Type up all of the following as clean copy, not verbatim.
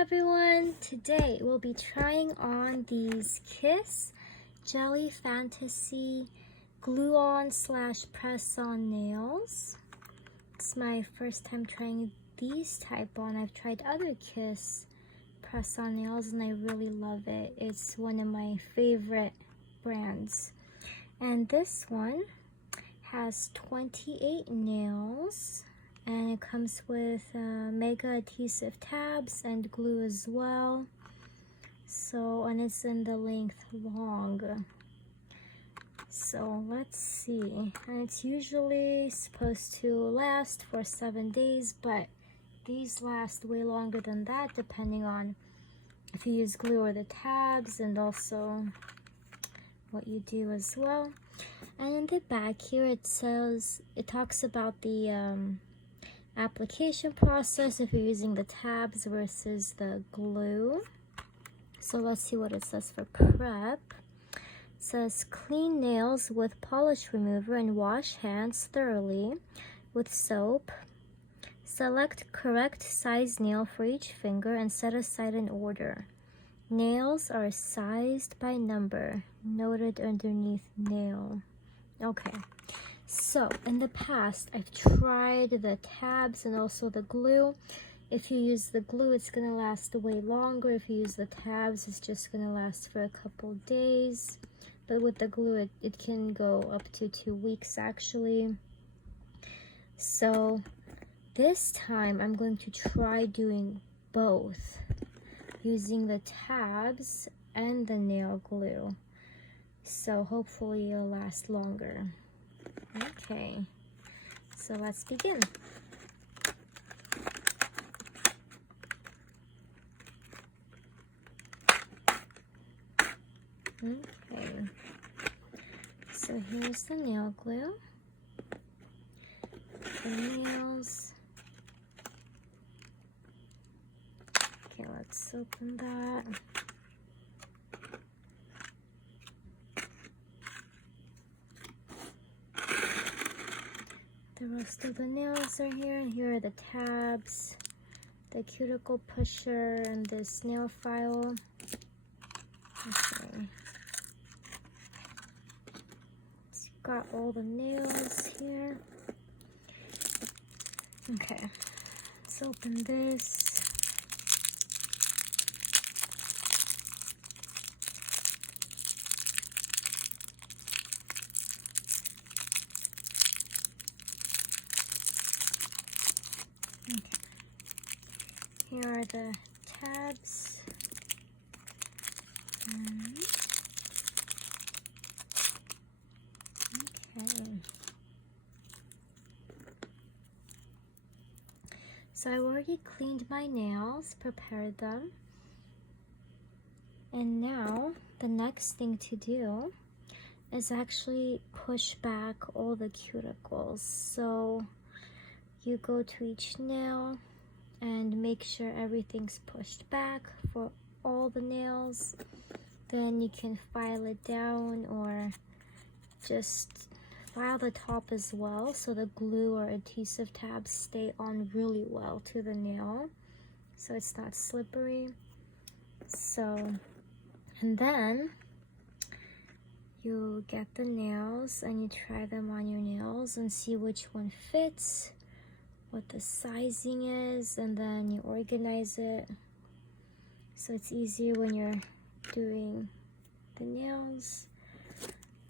everyone! Today we'll be trying on these Kiss Jelly Fantasy glue-on / press-on nails. It's my first time trying these type on. I've tried other Kiss press-on nails and I really love it. It's one of my favorite brands. And this one has 28 nails. And it comes with mega adhesive tabs and glue as well. So, and it's in the length long. So let's see. And it's usually supposed to last for 7 days, but these last way longer than that, depending on if you use glue or the tabs, and also what you do as well. And in the back here, it talks about the application process if you're using the tabs versus the glue. So let's see what it says for prep. It says clean nails with polish remover and wash hands thoroughly with soap. Select correct size nail for each finger and set aside an order. Nails are sized by number, noted underneath nail. Okay. So, in the past, I've tried the tabs and also the glue. If you use the glue, it's going to last way longer. If you use the tabs, it's just going to last for a couple days. But with the glue, it can go up to 2 weeks, actually. So, this time, I'm going to try doing both, using the tabs and the nail glue. So, hopefully, it'll last longer. Okay, so let's begin. Okay, so here's the nail glue, the nails. Okay, let's open that. The rest of the nails are here, and here are the tabs, the cuticle pusher, and this nail file. Okay. It's got all the nails here. Okay, let's open this. Okay. Here are the tabs. Okay. So I already cleaned my nails, prepared them. And now the next thing to do is actually push back all the cuticles. So you go to each nail and make sure everything's pushed back for all the nails. Then you can file it down or just file the top as well so the glue or adhesive tabs stay on really well to the nail so it's not slippery. So, and then you get the nails and you try them on your nails and see which one fits, what the sizing is, and then you organize it so it's easier when you're doing the nails.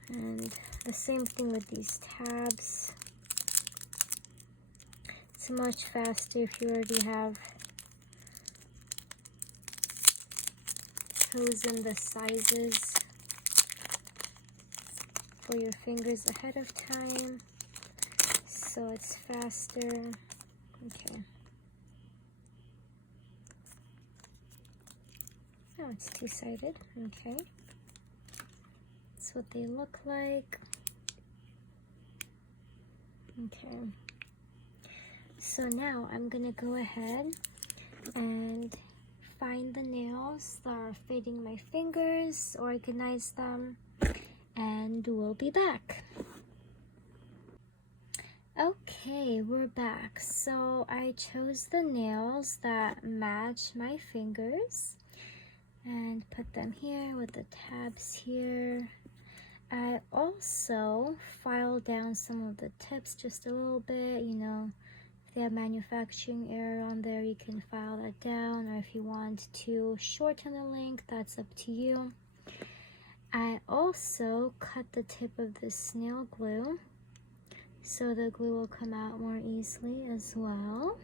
And the same thing with these tabs. It's much faster if you already have chosen the sizes for your fingers ahead of time, so it's faster. Okay. Oh, it's two-sided. Okay. That's what they look like. Okay. So now I'm gonna go ahead and find the nails that are fitting my fingers, organize them, and we'll be back. Okay, we're back. So I chose the nails that match my fingers and put them here with the tabs here. I also filed down some of the tips just a little bit, you know. If they have manufacturing error on there, you can file that down, or if you want to shorten the length, that's up to you. I also cut the tip of the snail glue so the glue will come out more easily as well.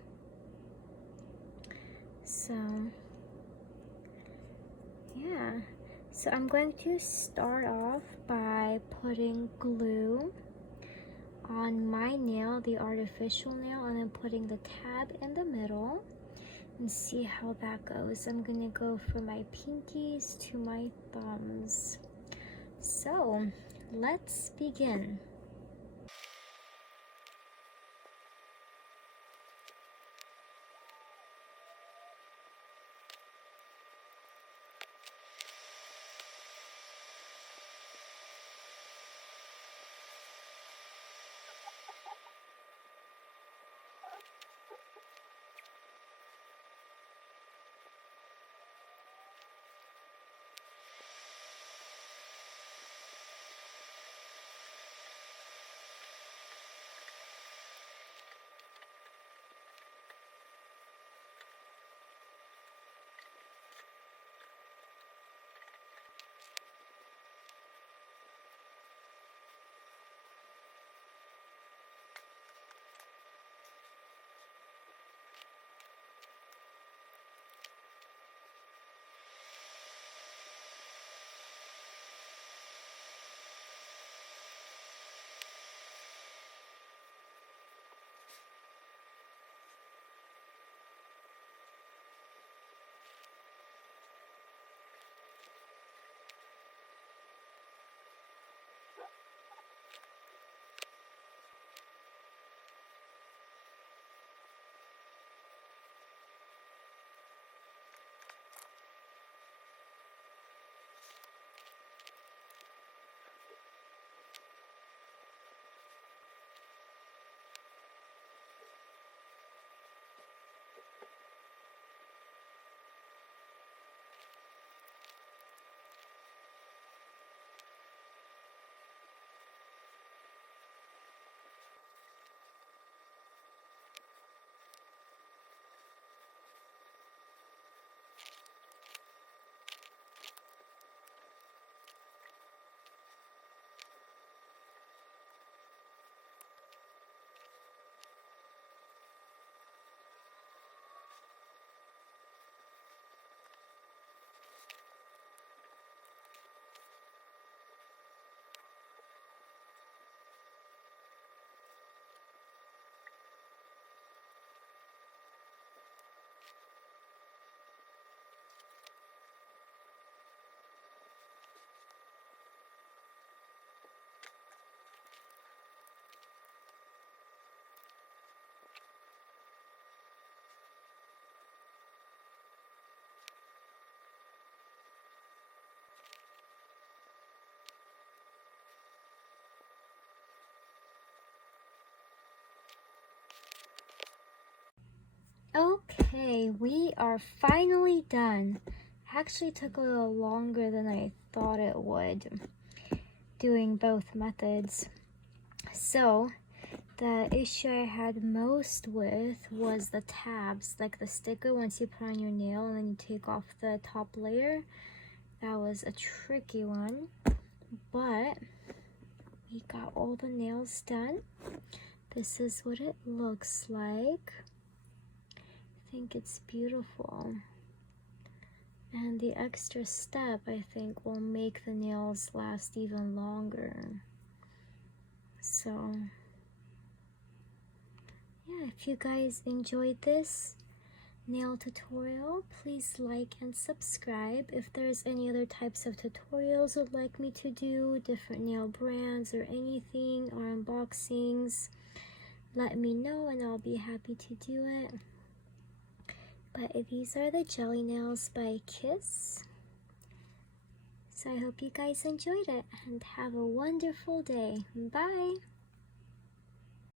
So yeah, so I'm going to start off by putting glue on my nail, the artificial nail, and then putting the tab in the middle and see how that goes. I'm gonna go from my pinkies to my thumbs. So let's begin. Okay, we are finally done. Actually took a little longer than I thought it would, doing both methods. So the issue I had most with was the tabs, like the sticker once you put on your nail and then you take off the top layer. That was a tricky one, but we got all the nails done. This is what it looks like. I think it's beautiful. And the extra step, I think, will make the nails last even longer. So yeah, if you guys enjoyed this nail tutorial, please like and subscribe. If there's any other types of tutorials you'd like me to do, different nail brands or anything, or unboxings, let me know and I'll be happy to do it. But these are the jelly nails by Kiss. So I hope you guys enjoyed it and have a wonderful day. Bye!